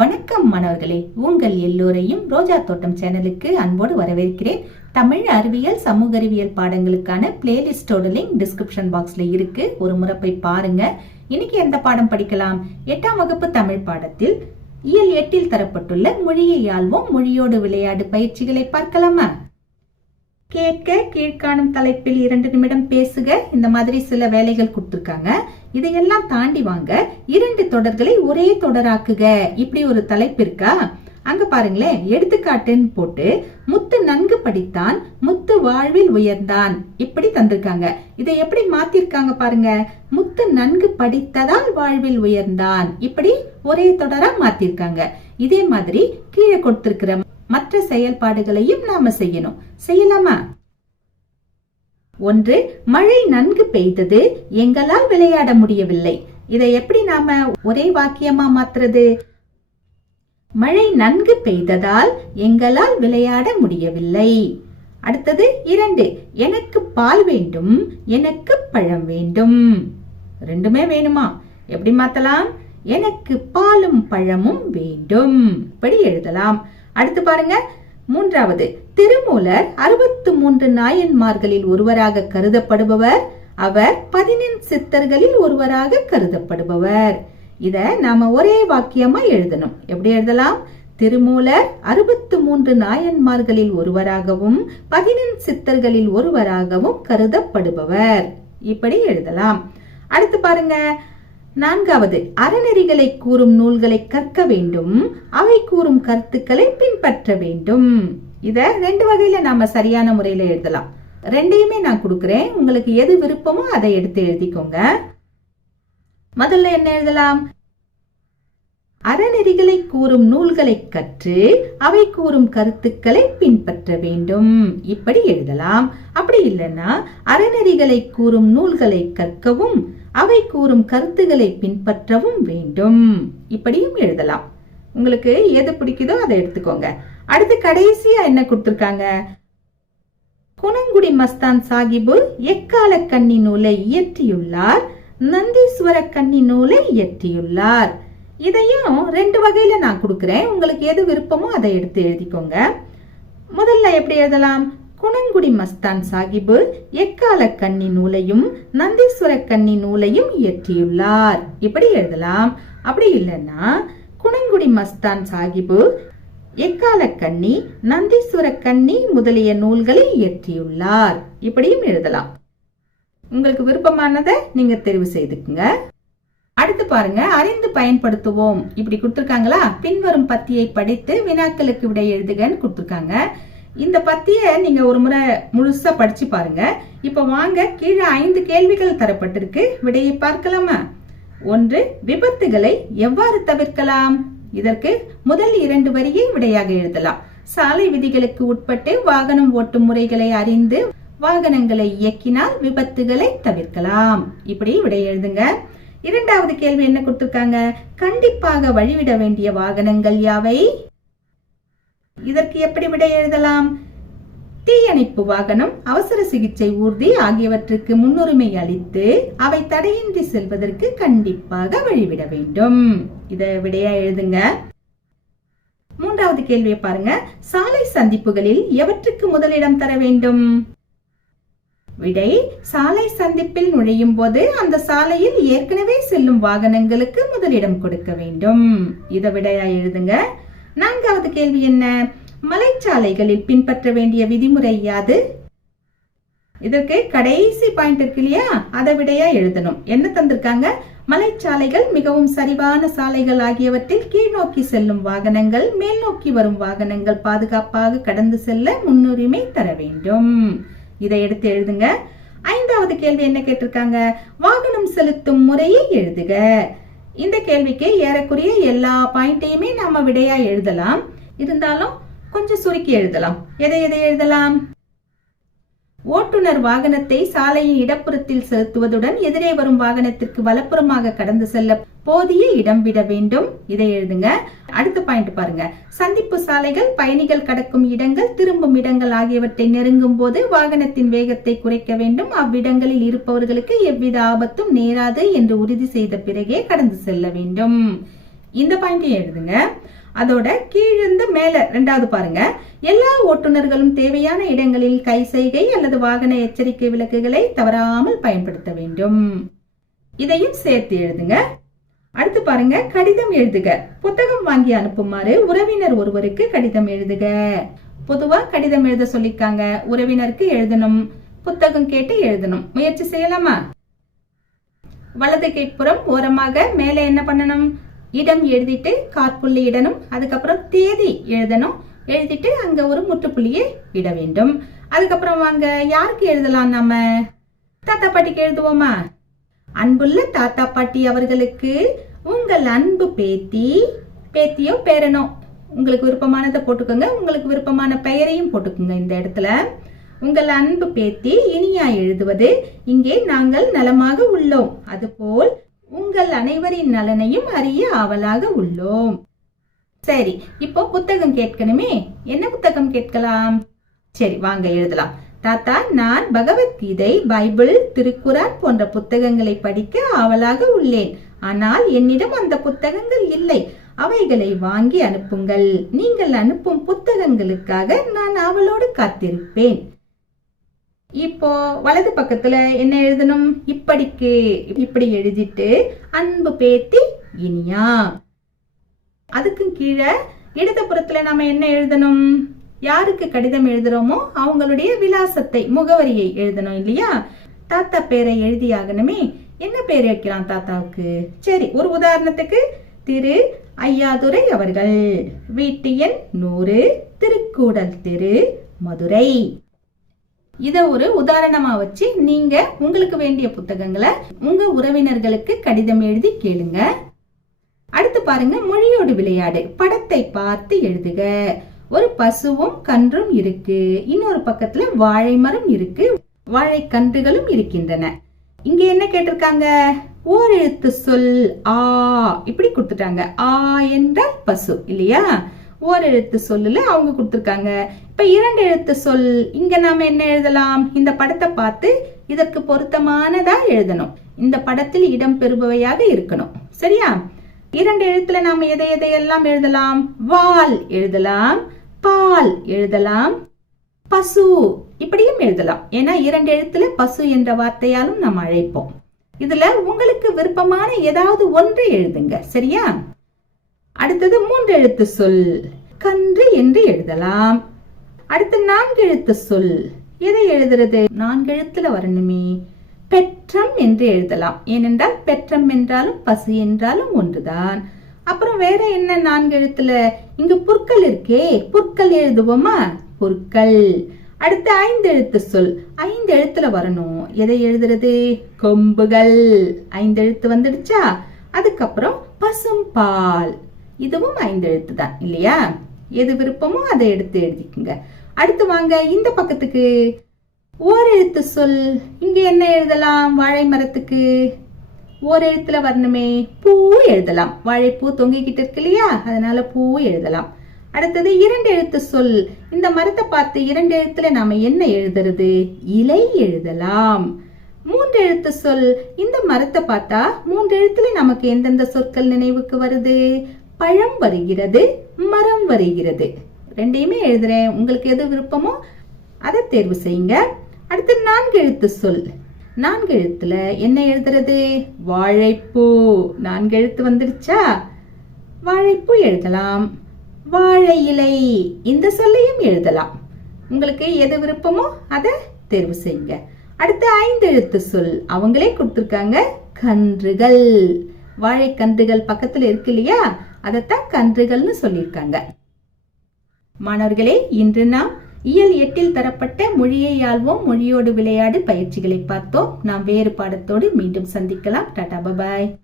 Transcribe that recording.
வணக்கம் மாணவர்களே. உங்கள் எல்லோரையும் ரோஜா தோட்டம் சேனலுக்கு அன்போடு வரவேற்கிறேன். தமிழ் அறிவியல் சமூக அறிவியல் பாடங்களுக்கான பிளேலிஸ்டோட லிங்க் டிஸ்கிரிப்ஷன் பாக்ஸ்ல இருக்கு. ஒரு முறை போய் பாருங்க. இன்னைக்கு எந்த பாடம் படிக்கலாம்? எட்டாம் வகுப்பு தமிழ் பாடத்தில் இயல் எட்டில் தரப்பட்டுள்ள மொழியை ஆள்வோம். மொழியோடு விளையாடு பயிற்சிகளை பார்க்கலாமா? கேட்க கீழ்காணும் தலைப்பில் இரண்டு நிமிடம் பேசுக. இந்த மாதிரி சில வேலைகள் கொடுத்துருக்காங்க. இதையெல்லாம் தாண்டி வாங்க. இரண்டு தொடர்களை ஒரே தொடராக்குக. இப்படி ஒரு தலைப்பு இருக்கா? அங்க பாருங்களேன். எடுத்துக்காட்டுன்னு போட்டு முத்து நன்கு படித்தான் முத்து வாழ்வில் உயர்ந்தான். இப்படி தந்திருக்காங்க. இதை எப்படி மாத்திருக்காங்க பாருங்க. முத்து நன்கு படித்ததால் வாழ்வில் உயர்ந்தான். இப்படி ஒரே தொடரா மாத்திருக்காங்க. இதே மாதிரி கீழே கொடுத்திருக்கிற மற்ற செயல்பாடுகளையும் நாம செய்யணும். செய்யலாமா? ஒன்று மழை நன்கு பெய்தது எங்களால் விளையாட முடியவில்லை. இதை எப்படி நாம ஒரே வாக்கியமா மாத்துறது? மழை நன்கு பெய்ததால் எங்களால் விளையாட முடியவில்லை. அடுத்தது இரண்டு எனக்கு பால் வேண்டும் எனக்கு பழம் வேண்டும். ரெண்டுமே வேணுமா? எப்படி மாத்தலாம்? எனக்கு பாலும் பழமும் வேண்டும். இப்படி எழுதலாம். அடுத்து பாருங்க. மூன்றாவது திருமூலர் அறுபத்து மூன்று நாயன்மார்களில் ஒருவராக கருதப்படுபவர் அவர் பதினெண் சித்தர்களில் ஒருவராக கருதப்படுபவர். இத நாம ஒரே வாக்கியமா எழுதணும். எப்படி எழுதலாம்? திருமூலர் அறுபத்து மூன்று நாயன்மார்களில் ஒருவராகவும் பதினெண் சித்தர்களில் ஒருவராகவும் கருதப்படுபவர். இப்படி எழுதலாம். அடுத்து பாருங்க நான்காவது அறநெறிகளை கூறும் நூல்களை கற்க வேண்டும். அவை கூறும் கருத்துக்களை பின்பற்ற வேண்டும். இத ரெண்டு வகையில நாம சரியான முறையில எழுதலாம். ரெண்டையுமே நான் கொடுக்கிறேன். உங்களுக்கு எது விருப்பமோ அதை எடுத்து எழுதிக்கோங்க. முதல்ல என்ன எழுதலாம்? அறநெறிகளை கூறும் நூல்களை கற்று அவை கூறும் கருத்துக்களை பின்பற்ற வேண்டும். இப்படி எழுதலாம். அப்படி இல்லைன்னா அறநெறிகளை கூறும் நூல்களை கற்கவும் அவை கூறும் கருத்துக்களை பின்பற்றவும் வேண்டும். இப்படியும் எழுதலாம். உங்களுக்கு எது பிடிக்குதோ அதை எடுத்துக்கோங்க. அடுத்து கடைசியா என்ன கொடுத்துருக்காங்க? குணங்குடி மஸ்தான் சாஹிபு எக்கால கண்ணி நூலை இயற்றியுள்ளார்? நந்தீஸ்வர கன்னி நூலை இயற்றியுள்ளார். இதையும் ரெண்டு வகையில நான் கொடுக்குறேன். உங்களுக்கு எது விருப்பமோ அதை எடுத்து எழுதிக்கோங்க. முதல்ல எப்படி எழுதலாம்? குணங்குடி மஸ்தான் சாஹிபு எக்கால கண்ணி நூலையும் நந்தீஸ்வர கன்னி நூலையும் இயற்றியுள்ளார். இப்படி எழுதலாம். அப்படி இல்லைன்னா குணங்குடி மஸ்தான் சாஹிபு எக்கால கண்ணி நந்தீஸ்வர கன்னி முதலிய நூல்களை இயற்றியுள்ளார். இப்படியும் எழுதலாம். உங்களுக்கு விருப்பமானதை நீங்க தெரிவு செய்துக்குங்க. அடுத்து பாருங்க அறிந்து பயன்படுத்துவோம். இப்படி கொடுத்துருக்காங்களா? பின்வரும் பத்தியை படித்து வினாக்களுக்கு விடை எழுதுகன்னு கொடுத்துருக்காங்க. இந்த பத்திய நீங்க ஒரு முறை முழுசா படிச்சு பாருங்க. இப்ப வாங்க கீழே ஐந்து கேள்விகள் தரப்பட்டிருக்கு. விடையை பார்க்கலாமா? ஒன்று விபத்துகளை எவ்வாறு தவிர்க்கலாம்? இதற்கு முதல் இரண்டு வரியை விடையாக எழுதலாம். சாலை விதிகளுக்கு உட்பட்டு வாகனம் ஓட்டும் முறைகளை அறிந்து வாகனங்களை இயக்கினால் விபத்துகளை தவிர்க்கலாம். இப்படி விடை எழுதுங்க. இரண்டாவது கேள்வி என்ன கொடுத்திருக்காங்க? கண்டிப்பாக வழிவிட வேண்டிய வாகனங்கள் யாவை? இதற்கு எப்படி விடை எழுதலாம்? தீயணைப்பு வாகனம் அவசர சிகிச்சை ஊர்தி ஆகியவற்றுக்கு முன்னுரிமை அளித்து அவை தடையின்றி செல்வதற்கு கண்டிப்பாக வழிவிட வேண்டும். இதை விடையா எழுதுங்க. மூன்றாவது கேள்வியை பாருங்க. சாலை சந்திப்புகளில் எவற்றுக்கு முதலிடம் தர வேண்டும்? விடை சாலை சந்திப்பில் நுழையும் போது அந்த சாலையில் ஏற்கனவே செல்லும் வாகனங்களுக்கு முதலிடம் கொடுக்க வேண்டும். இதை விடையா எழுதுங்க. நான்காவது கேள்வி என்ன? மலைச்சாலைகளில் பின்பற்ற வேண்டிய விதிமுறை யாது? இதற்கு கடைசி பாயிண்ட் இருக்கு இல்லையா? அதை விடையா எழுதணும். என்ன தந்திருக்காங்க? மலைச்சாலைகள் மிகவும் சரிவான சாலைகள் ஆகியவற்றில் கீழ்நோக்கி செல்லும் வாகனங்கள் மேல் நோக்கி வரும் வாகனங்கள் பாதுகாப்பாக கடந்து செல்ல முன்னுரிமை தர வேண்டும். இதை எடுத்து எழுதுங்க. ஐந்தாவது கேள்வி என்ன கேட்டிருக்காங்க? வாகனம் செலுத்தும் முறையை எழுதுக. இந்த கேள்விக்கு ஏறக்குறைய எல்லா பாயிண்டையுமே நாம விடையா எழுதலாம். இருந்தாலும் கொஞ்சம் சுருக்கி எழுதலாம். எதை எதை எழுதலாம்? ஓட்டுநர் வாகனத்தை சாலையின் இடப்புறத்தில் செலுத்துவதுடன் எதிரே வரும் வாகனத்திற்கு வலப்புறமாக கடந்து செல்ல போதிய இடம் விட வேண்டும். இதை எழுதுங்க. அடுத்த பாயிண்ட் பாருங்க. சந்திப்பு சாலைகள் பயணிகள் கடக்கும் இடங்கள் திரும்பும் இடங்கள் ஆகியவற்றை நெருங்கும் போது வாகனத்தின் வேகத்தை குறைக்க வேண்டும். அவ்விடங்களில் இருப்பவர்களுக்கு எவ்வித ஆபத்தும் நேராது என்று உறுதி செய்த பிறகே கடந்து செல்ல வேண்டும். இந்த பாயிண்டையும் எழுதுங்க. அதோட கீழிருந்து மேல ரெண்டாவது பாருங்க. எல்லா ஓட்டுநர்களும் தேவையான இடங்களில் கை செய்கை அல்லது வாகன எச்சரிக்கை விளக்குகளை தவறாமல் பயன்படுத்த வேண்டும். இதையும் சேர்த்து எழுதுங்க. அடுத்து பாருங்க கடிதம் எழுதுக. புத்தகம் வாங்கி அனுப்புமாறு உறவினர் ஒருவருக்கு கடிதம் எழுதுக. பொதுவா கடிதம் எழுத சொல்லிருக்காங்க. உறவினருக்கு எழுதணும். புத்தகம் கேட்டு எழுதணும். முயற்சி செய்யலாமா? வலது கைப்புறம் ஓரமாக மேலே என்ன பண்ணணும்? இடம் எழுதிட்டு காற்புள்ளி இடணும். அதுக்கப்புறம் தேதி எழுதணும். எழுதிட்டு அங்க ஒரு முற்றுப்புள்ளியை இட வேண்டும். அதுக்கப்புறம் வாங்க யாருக்கு எழுதலாம் நம்ம தாத்தா பாட்டிக்கு எழுதுவோமா? அன்புள்ள தாத்தா பாட்டி அவர்களுக்கு உங்கள் அன்பு பேத்தி பேத்தியோ பேரனோ உங்களுக்கு விருப்பமானதை போட்டுக்கோங்க. உங்களுக்கு விருப்பமான பெயரையும் போட்டுக்கோங்க இந்த இடத்துல. உங்கள் அன்பு பேத்தி இனியா எழுதுவது இங்கே நாங்கள் நலமாக உள்ளோம். அதுபோல் உங்கள் அனைவரின் நலனையும் அறிய ஆவலாக உள்ளோம். சரி இப்போ புத்தகம் கேட்கணுமே. என்ன புத்தகம் கேட்கலாம்? சரி வாங்க எழுதலாம். தாத்தா நான் பகவத்கீதை பைபிள் திருக்குரான் போன்ற புத்தகங்களை படிக்க ஆவலாக உள்ளேன். ஆனால் என்னிடம் அந்த புத்தகங்கள் இல்லை. அவைகளை வாங்கி அனுப்புங்கள். நீங்கள் அனுப்பும் புத்தகங்களுக்காக நான் அவளோடு காத்திருப்பேன். இப்போ வலது பக்கத்துல என்ன எழுதணும்? இப்படிக்கு. இப்படி எழுதிட்டு அன்பு பேத்தி இனியா. அதுக்கும் கீழே இடதுபுறத்துல நாம என்ன எழுதணும்? யாருக்கு கடிதம் எழுதுறோமோ அவங்களுடைய விலாசத்தை முகவரியை எழுதணும் இல்லையா? தாத்தா பேரை எழுதியாகணுமே என்ன பேர் வைக்கலாம் தாத்தாவுக்கு? சரி ஒரு உதாரணத்துக்கு. திரு ஐயாதுரை அவர்கள். வீட்டு எண் நூறு திருக்கூடல் திரு மதுரை. இத ஒரு உதாரணமா வச்சு நீங்க உங்களுக்கு வேண்டிய புத்தகங்களை உங்க உறவினர்களுக்கு கடிதம் எழுதி கேளுங்க. அடுத்து பாருங்க மொழியோடு விளையாடு. படத்தை பார்த்து எழுதுக. ஒரு பசுவும் கன்றும் இருக்கு. இன்னொரு பக்கத்துல வாழை மரம் இருக்கு. வாழை கன்றுகளும் இருக்கின்றன. இங்க என்ன கேட்டிருக்காங்க? ஓர் எழுத்து சொல் ஆ. இப்படி கொடுத்துட்டாங்க. ஆ என்றால் பசு இல்லையா? ஓர் எழுத்து சொல்லுல அவங்க கொடுத்துருக்காங்க. இப்ப இரண்டு எழுத்து சொல் இங்க நாம என்ன எழுதலாம்? இந்த படத்தை பார்த்து இதற்கு பொருத்தமானதா எழுதணும். இந்த படத்தில் இடம் பெறுபவையாக இருக்கணும். சரியா? இரண்டு எழுத்துல நாம எதை எதையெல்லாம் எழுதலாம்? வால் எழுதலாம். பால் எழுதலாம். பசு இப்படியும் எழுதலாம். ஏன்னா இரண்டு எழுத்துல பசு என்ற வார்த்தையாலும் நாம் அழைப்போம். இதுல உங்களுக்கு விருப்பமான ஏதாவது ஒன்றை எழுதுங்க. சரியா? அடுத்தது மூன்று எழுத்து சொல். கன்று என்று எழுதலாம். அடுத்து நான்கு எழுத்து சொல். எதை எழுதுறது? நான்கு எழுத்துல வரணுமே. பெற்றம் என்று எழுதலாம். ஏனென்றால் பெற்றம் என்றாலும் பசு என்றாலும் ஒன்றுதான். அப்புறம் வேற என்ன நான்கு எழுத்துல? இங்க புற்கள் இருக்கே புற்கள் எழுதுவோமா? புற்கள். அடுத்து ஐந்து எழுத்து சொல். ஐந்து எழுத்துல வரணும். எதை எழுதுறது? கொம்புகள். ஐந்து எழுத்து வந்துடுச்சா? அதுக்கப்புறம் பசும் பால். இதுவும் ஐந்து எழுத்து தான் இல்லையா? எது விருப்பமோ அதை எடுத்து எழுதிக்குங்க. அடுத்து வாங்க இந்த பக்கத்துக்கு. ஓர் எழுத்து சொல். இங்க என்ன எழுதலாம்? வாழை மரத்துக்கு. ஓர் எழுத்துல வரணுமே. பூ எழுதலாம். வாழைப்பூ தொங்கிக்கிட்டு இருக்கு இல்லையா? அதனால பூ எழுதலாம். அடுத்தது இரண்டு எழுத்து சொல். இந்த மரத்தை பார்த்து இரண்டு எழுத்துல நாம என்ன எழுதுறது? இலை எழுதலாம். மூன்று எழுத்து சொல். இந்த மரத்தை பார்த்தா மூன்று எழுத்துல நமக்கு எந்தெந்த சொற்கள் நினைவுக்கு வருது? பழம் வருகிறது மரம் வருகிறது. ரெண்டையுமே எழுதுறேன். உங்களுக்கு எது விருப்பமோ அதை தேர்வு செய்யுங்க. அடுத்து நான்கு எழுத்து சொல். நான்கு எழுத்துல என்ன எழுதுறது? வாழைப்பூ. நான்கு எழுத்து வந்துருச்சா வாழைப்பூ எழுதலாம். வாழை இலை. இந்த சொல்லையும் எழுதலாம். உங்களுக்கு எது விருப்பமோ அதை தேர்வு செய்யுங்க. அடுத்து ஐந்து எழுத்து சொல். அவங்களே கொடுத்துருக்காங்க கன்றுகள். வாழைக்கன்றுகள் பக்கத்துல இருக்கு இல்லையா? அதைத்தான் கன்றுகள்னு சொல்லியிருக்காங்க. மாணவர்களே இன்று நாம் இயல் எட்டில் தரப்பட்ட மொழியை ஆள்வோம். மொழியோடு விளையாடு பயிற்சிகளை பார்த்தோம். நாம் வேறு பாடத்தோடு மீண்டும் சந்திக்கலாம். Tata bye bye.